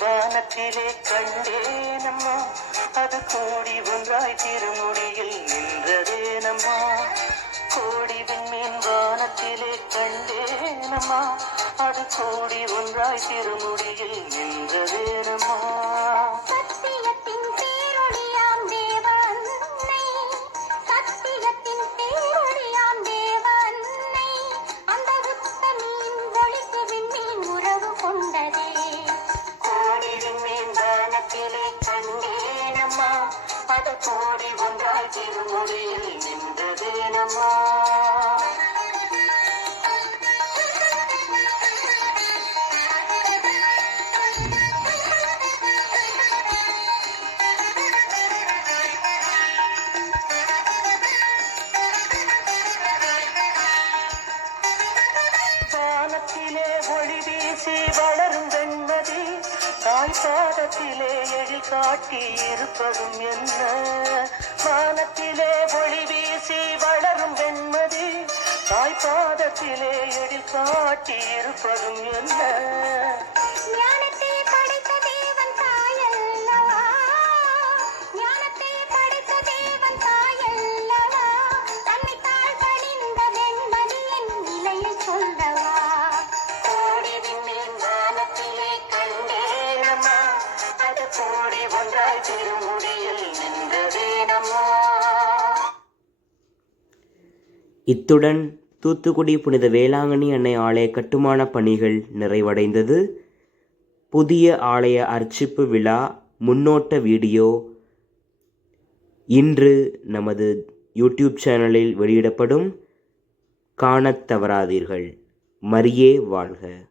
வானத்திலே கண்டேனம்மா. அது கோடி ஒன்றாய் திருமுடியில் நின்றதேனம்மா. கோடி விண்மீன் வானத்திலே கண்டேனம்மா. அது கோடி ஒன்றாய் திருமுடியில் நின்றதேனம்மா. அது கூடி ஒன்றாய் திருமுடியில் நின்றதேனம்மா வானத்திலே பாதத்திலே எழில் காட்டி இருப்பதும் என்ன? வானத்திலே ஒளி வீசி வளரும் வெண்மதி தாய் பாதத்திலே எழில் காட்டி இருப்பதும் என்ன? இத்துடன் தூத்துக்குடி புனித வேளாங்கண்ணி அன்னை ஆலய கட்டுமான பணிகள் நிறைவடைந்தது. புதிய ஆலய அர்ச்சிப்பு விழா முன்னோட்ட வீடியோ இன்று நமது யூடியூப் சேனலில் வெளியிடப்படும். காணத் தவறாதீர்கள். மரியே வாழ்க.